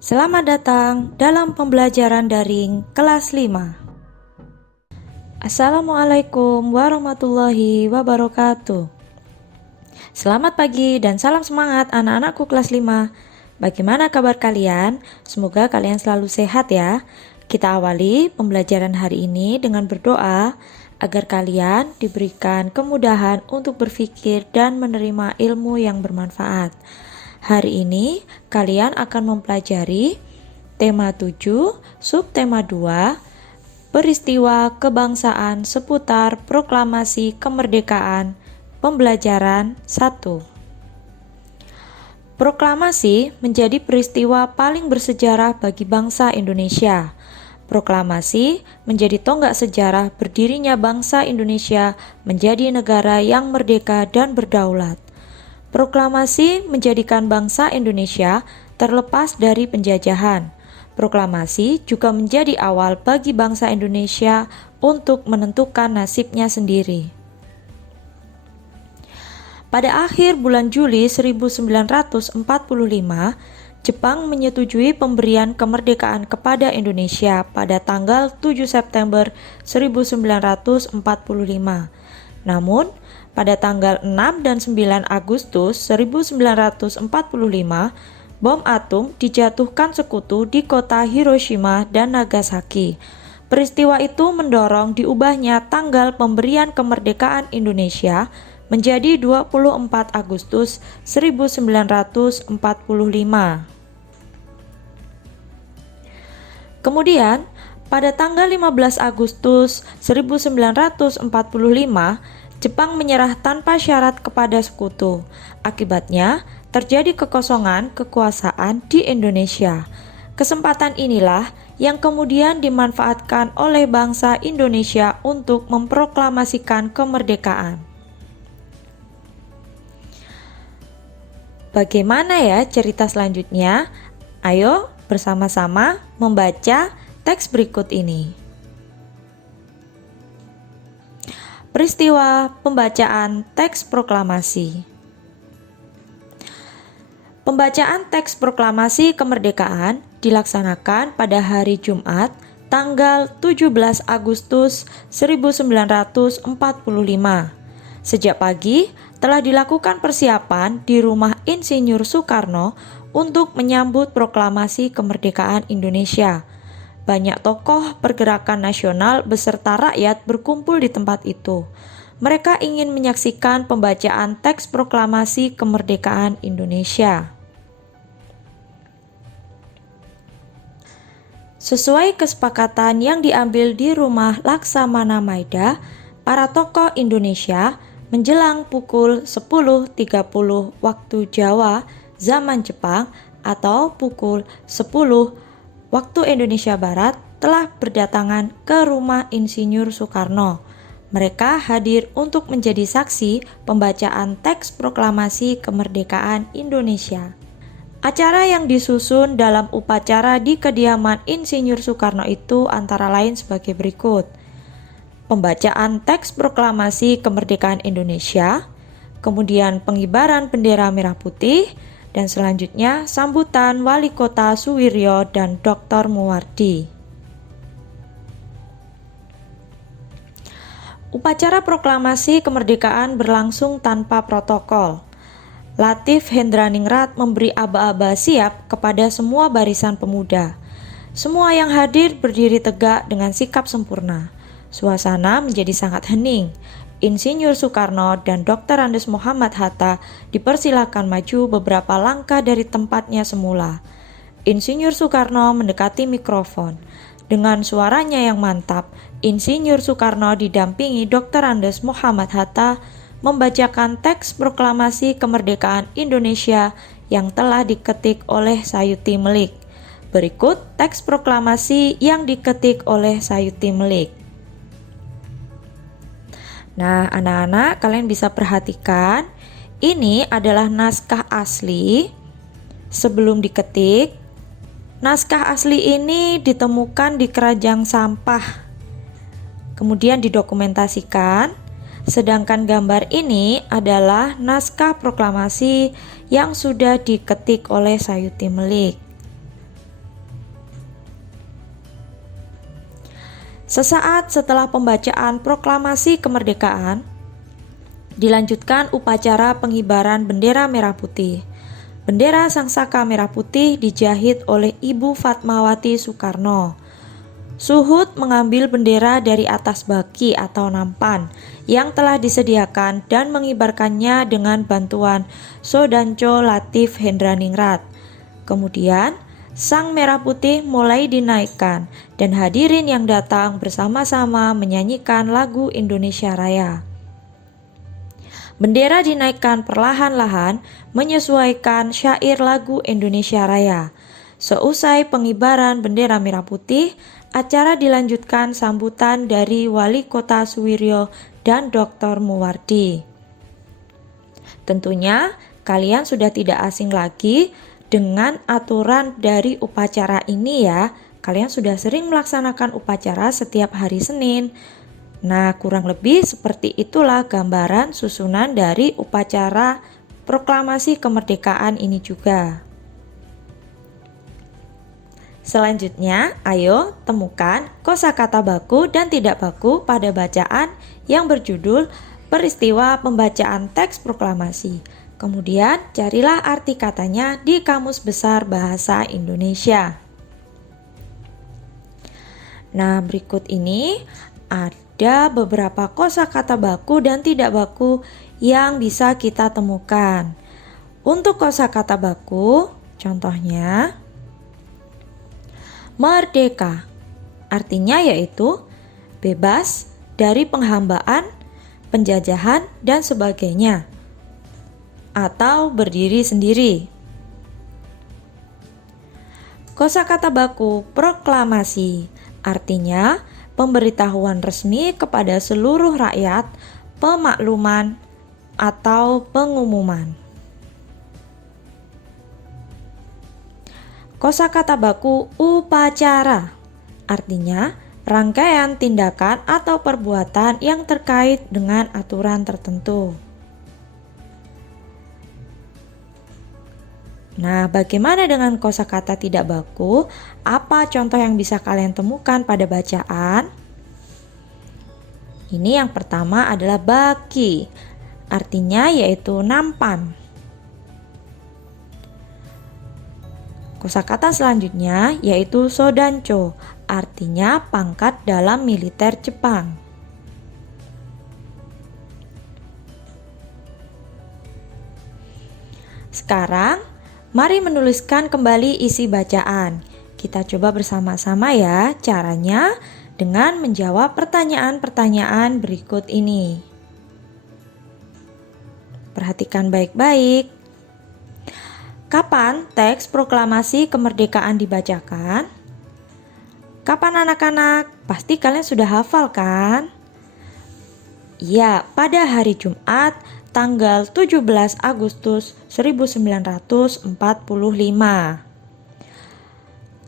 Selamat datang dalam pembelajaran daring kelas 5. Assalamualaikum warahmatullahi wabarakatuh. Selamat pagi dan salam semangat anak-anakku kelas 5. Bagaimana kabar kalian? Semoga kalian selalu sehat ya. Kita awali pembelajaran hari ini dengan berdoa agar kalian diberikan kemudahan untuk berpikir dan menerima ilmu yang bermanfaat. Hari ini kalian akan mempelajari tema 7, subtema 2, peristiwa kebangsaan seputar proklamasi kemerdekaan, pembelajaran 1. Proklamasi menjadi peristiwa paling bersejarah bagi bangsa Indonesia. Proklamasi menjadi tonggak sejarah berdirinya bangsa Indonesia menjadi negara yang merdeka dan berdaulat. Proklamasi menjadikan bangsa Indonesia terlepas dari penjajahan. Proklamasi juga menjadi awal bagi bangsa Indonesia untuk menentukan nasibnya sendiri. Pada akhir bulan Juli 1945, Jepang menyetujui pemberian kemerdekaan kepada Indonesia pada tanggal 7 September 1945. Namun, pada tanggal 6 dan 9 Agustus 1945, bom atom dijatuhkan sekutu di kota Hiroshima dan Nagasaki. Peristiwa itu mendorong diubahnya tanggal pemberian kemerdekaan Indonesia menjadi 24 Agustus 1945. Kemudian, pada tanggal 15 Agustus 1945, Jepang menyerah tanpa syarat kepada sekutu. Akibatnya, terjadi kekosongan kekuasaan di Indonesia. Kesempatan inilah yang kemudian dimanfaatkan oleh bangsa Indonesia untuk memproklamasikan kemerdekaan. Bagaimana ya cerita selanjutnya? Ayo bersama-sama membaca teks berikut ini. Peristiwa pembacaan teks proklamasi. Pembacaan teks proklamasi kemerdekaan dilaksanakan pada hari Jumat, tanggal 17 Agustus 1945. Sejak pagi telah dilakukan persiapan di Rumah Insinyur Soekarno untuk menyambut proklamasi kemerdekaan Indonesia. Banyak tokoh pergerakan nasional beserta rakyat berkumpul di tempat itu. Mereka ingin menyaksikan pembacaan teks proklamasi kemerdekaan Indonesia. Sesuai kesepakatan yang diambil di Rumah Laksamana Maida, para tokoh Indonesia menjelang pukul 10.30 waktu Jawa zaman Jepang atau pukul 10 waktu Indonesia Barat telah berdatangan ke Rumah Insinyur Soekarno. Mereka hadir untuk menjadi saksi pembacaan teks proklamasi kemerdekaan Indonesia. Acara yang disusun dalam upacara di kediaman Insinyur Soekarno itu antara lain sebagai berikut. Pembacaan teks proklamasi kemerdekaan Indonesia, kemudian pengibaran bendera merah putih, dan selanjutnya sambutan Wali Kota Suwiryo dan Dr. Muwardi. Upacara proklamasi kemerdekaan berlangsung tanpa protokol. Latif Hendraningrat memberi aba-aba siap kepada semua barisan pemuda. Semua yang hadir berdiri tegak dengan sikap sempurna. Suasana menjadi sangat hening. Insinyur Soekarno dan Dr. Andes Muhammad Hatta dipersilakan maju beberapa langkah dari tempatnya semula. Insinyur Soekarno mendekati mikrofon. Dengan suaranya yang mantap, Insinyur Soekarno didampingi Dr. Andes Muhammad Hatta membacakan teks proklamasi kemerdekaan Indonesia yang telah diketik oleh Sayuti Melik. Berikut teks proklamasi yang diketik oleh Sayuti Melik. Nah, anak-anak, kalian bisa perhatikan, ini adalah naskah asli sebelum diketik. Naskah asli ini ditemukan di keranjang sampah, kemudian didokumentasikan. Sedangkan gambar ini adalah naskah proklamasi yang sudah diketik oleh Sayuti Melik. Sesaat setelah pembacaan proklamasi kemerdekaan, dilanjutkan upacara pengibaran bendera merah putih. Bendera Sangsaka merah putih dijahit oleh Ibu Fatmawati Soekarno. Suhud mengambil bendera dari atas baki atau nampan yang telah disediakan dan mengibarkannya dengan bantuan Sodanco Latif Hendraningrat. Kemudian, sang merah putih mulai dinaikkan dan hadirin yang datang bersama-sama menyanyikan lagu Indonesia Raya. Bendera dinaikkan perlahan-lahan menyesuaikan syair lagu Indonesia Raya. Seusai pengibaran bendera merah putih, acara dilanjutkan sambutan dari Wali Kota Suwiryo dan Dr. Muwardi. Tentunya kalian sudah tidak asing lagi dengan aturan dari upacara ini ya. Kalian sudah sering melaksanakan upacara setiap hari Senin. Nah, kurang lebih seperti itulah gambaran susunan dari upacara proklamasi kemerdekaan ini juga. Selanjutnya, ayo temukan kosakata baku dan tidak baku pada bacaan yang berjudul peristiwa pembacaan teks proklamasi. Kemudian, carilah arti katanya di Kamus Besar Bahasa Indonesia. Nah, berikut ini ada beberapa kosakata baku dan tidak baku yang bisa kita temukan. Untuk kosakata baku, contohnya merdeka, artinya yaitu bebas dari penghambaan, penjajahan, dan sebagainya, atau berdiri sendiri. Kosakata baku proklamasi, artinya pemberitahuan resmi kepada seluruh rakyat, pemakluman, atau pengumuman. Kosakata baku upacara, artinya rangkaian tindakan atau perbuatan yang terkait dengan aturan tertentu. Nah, bagaimana dengan kosakata tidak baku? Apa contoh yang bisa kalian temukan pada bacaan? Ini yang pertama adalah baki, artinya yaitu nampan. Kosakata selanjutnya yaitu sodanco, artinya pangkat dalam militer Jepang. Sekarang, mari menuliskan kembali isi bacaan. Kita coba bersama-sama ya caranya dengan menjawab pertanyaan-pertanyaan berikut ini. Perhatikan baik-baik. Kapan teks proklamasi kemerdekaan dibacakan? Kapan anak-anak? Pasti kalian sudah hafal kan? Ya, pada hari Jumat tanggal 17 Agustus 1945.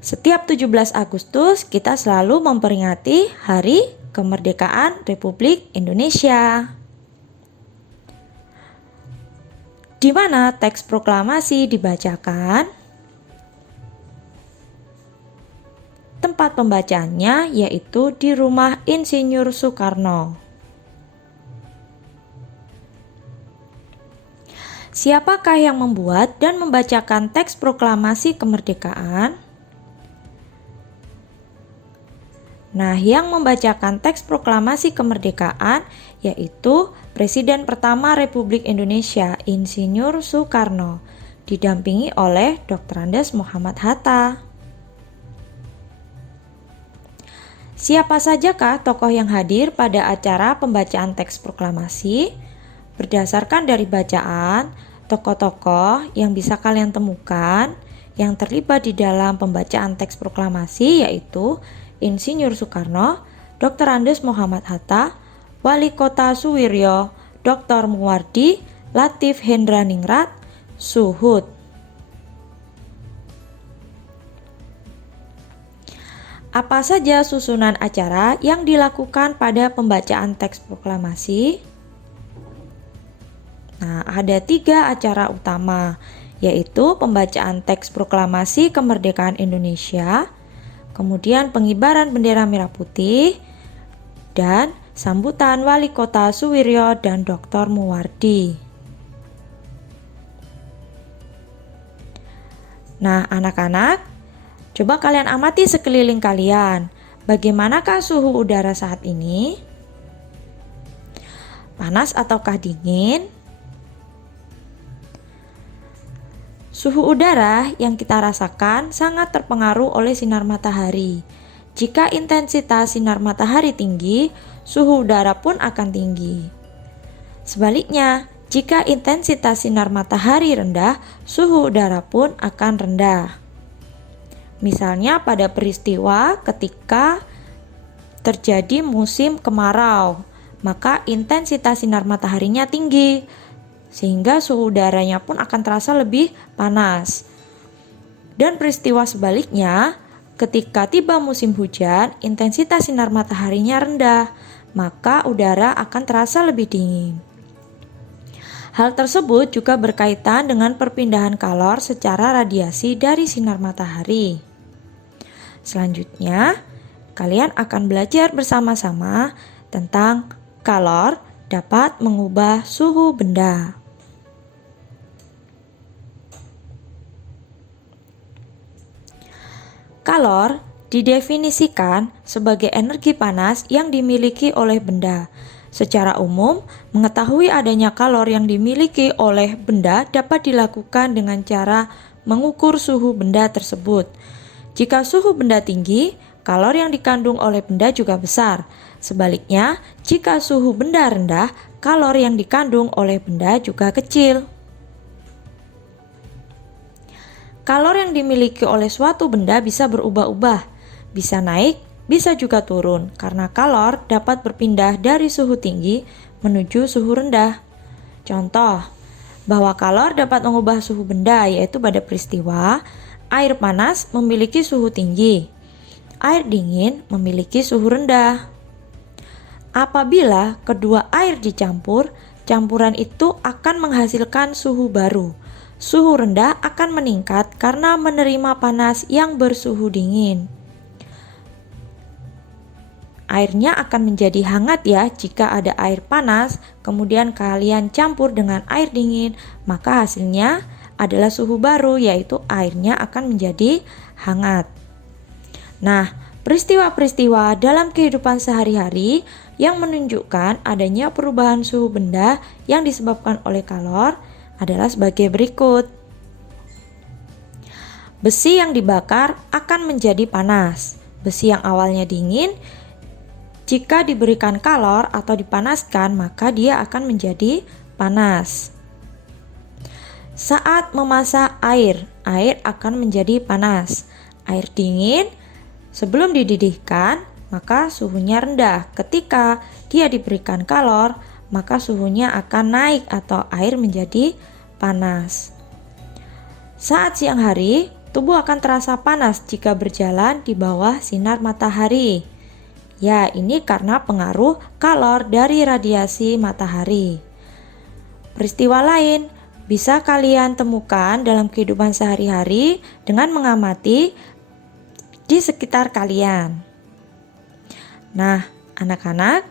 Setiap 17 Agustus kita selalu memperingati Hari Kemerdekaan Republik Indonesia. Di mana teks proklamasi dibacakan? Tempat pembacaannya yaitu di Rumah Insinyur Soekarno. Siapakah yang membuat dan membacakan teks proklamasi kemerdekaan? Nah, yang membacakan teks proklamasi kemerdekaan yaitu Presiden pertama Republik Indonesia, Insinyur Soekarno, didampingi oleh Dr. Andes Muhammad Hatta. Siapa sajakah tokoh yang hadir pada acara pembacaan teks proklamasi? Berdasarkan dari bacaan, tokoh-tokoh yang bisa kalian temukan yang terlibat di dalam pembacaan teks proklamasi yaitu Insinyur Soekarno, Dr. Andes Muhammad Hatta, Wali Kota Suwiryo, Dr. Muwardi, Latif Hendraningrat, Suhud. Apa saja susunan acara yang dilakukan pada pembacaan teks proklamasi? Nah, ada 3 acara utama, yaitu pembacaan teks proklamasi kemerdekaan Indonesia, kemudian pengibaran bendera merah putih, dan sambutan Wali Kota Suwiryo dan Dr. Muwardi. Nah, anak-anak, coba kalian amati sekeliling kalian. Bagaimanakah suhu udara saat ini? Panas ataukah dingin? Suhu udara yang kita rasakan sangat terpengaruh oleh sinar matahari. Jika intensitas sinar matahari tinggi, suhu udara pun akan tinggi. Sebaliknya, jika intensitas sinar matahari rendah, suhu udara pun akan rendah. Misalnya pada peristiwa ketika terjadi musim kemarau, maka intensitas sinar mataharinya tinggi, sehingga suhu udaranya pun akan terasa lebih panas. Dan peristiwa sebaliknya, ketika tiba musim hujan, intensitas sinar mataharinya rendah, maka udara akan terasa lebih dingin. Hal tersebut juga berkaitan dengan perpindahan kalor secara radiasi dari sinar matahari. Selanjutnya, kalian akan belajar bersama-sama tentang kalor dapat mengubah suhu benda. Kalor didefinisikan sebagai energi panas yang dimiliki oleh benda. Secara umum, mengetahui adanya kalor yang dimiliki oleh benda dapat dilakukan dengan cara mengukur suhu benda tersebut. Jika suhu benda tinggi, kalor yang dikandung oleh benda juga besar. Sebaliknya, jika suhu benda rendah, kalor yang dikandung oleh benda juga kecil. Kalor yang dimiliki oleh suatu benda bisa berubah-ubah, bisa naik, bisa juga turun, karena kalor dapat berpindah dari suhu tinggi menuju suhu rendah. Contoh, bahwa kalor dapat mengubah suhu benda, yaitu pada peristiwa air panas memiliki suhu tinggi, air dingin memiliki suhu rendah. Apabila kedua air dicampur, campuran itu akan menghasilkan suhu baru. Suhu rendah akan meningkat karena menerima panas yang bersuhu dingin. Airnya akan menjadi hangat ya jika ada air panas, kemudian kalian campur dengan air dingin, maka hasilnya adalah suhu baru, yaitu airnya akan menjadi hangat. Nah, peristiwa-peristiwa dalam kehidupan sehari-hari yang menunjukkan adanya perubahan suhu benda yang disebabkan oleh kalor adalah sebagai berikut. Besi yang dibakar akan menjadi panas. Besi yang awalnya dingin, jika diberikan kalor atau dipanaskan, maka dia akan menjadi panas. Saat memasak air akan menjadi panas. Air dingin sebelum dididihkan, maka suhunya rendah. Ketika dia diberikan kalor, maka suhunya akan naik atau air menjadi panas. Saat siang hari, tubuh akan terasa panas jika berjalan di bawah sinar matahari. Ya, ini karena pengaruh kalor dari radiasi matahari. Peristiwa lain bisa kalian temukan dalam kehidupan sehari-hari dengan mengamati di sekitar kalian. Nah, anak-anak,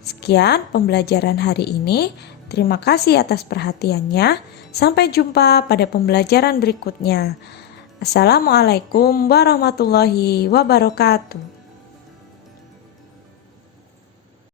sekian pembelajaran hari ini. Terima kasih atas perhatiannya. Sampai jumpa pada pembelajaran berikutnya. Assalamualaikum warahmatullahi wabarakatuh.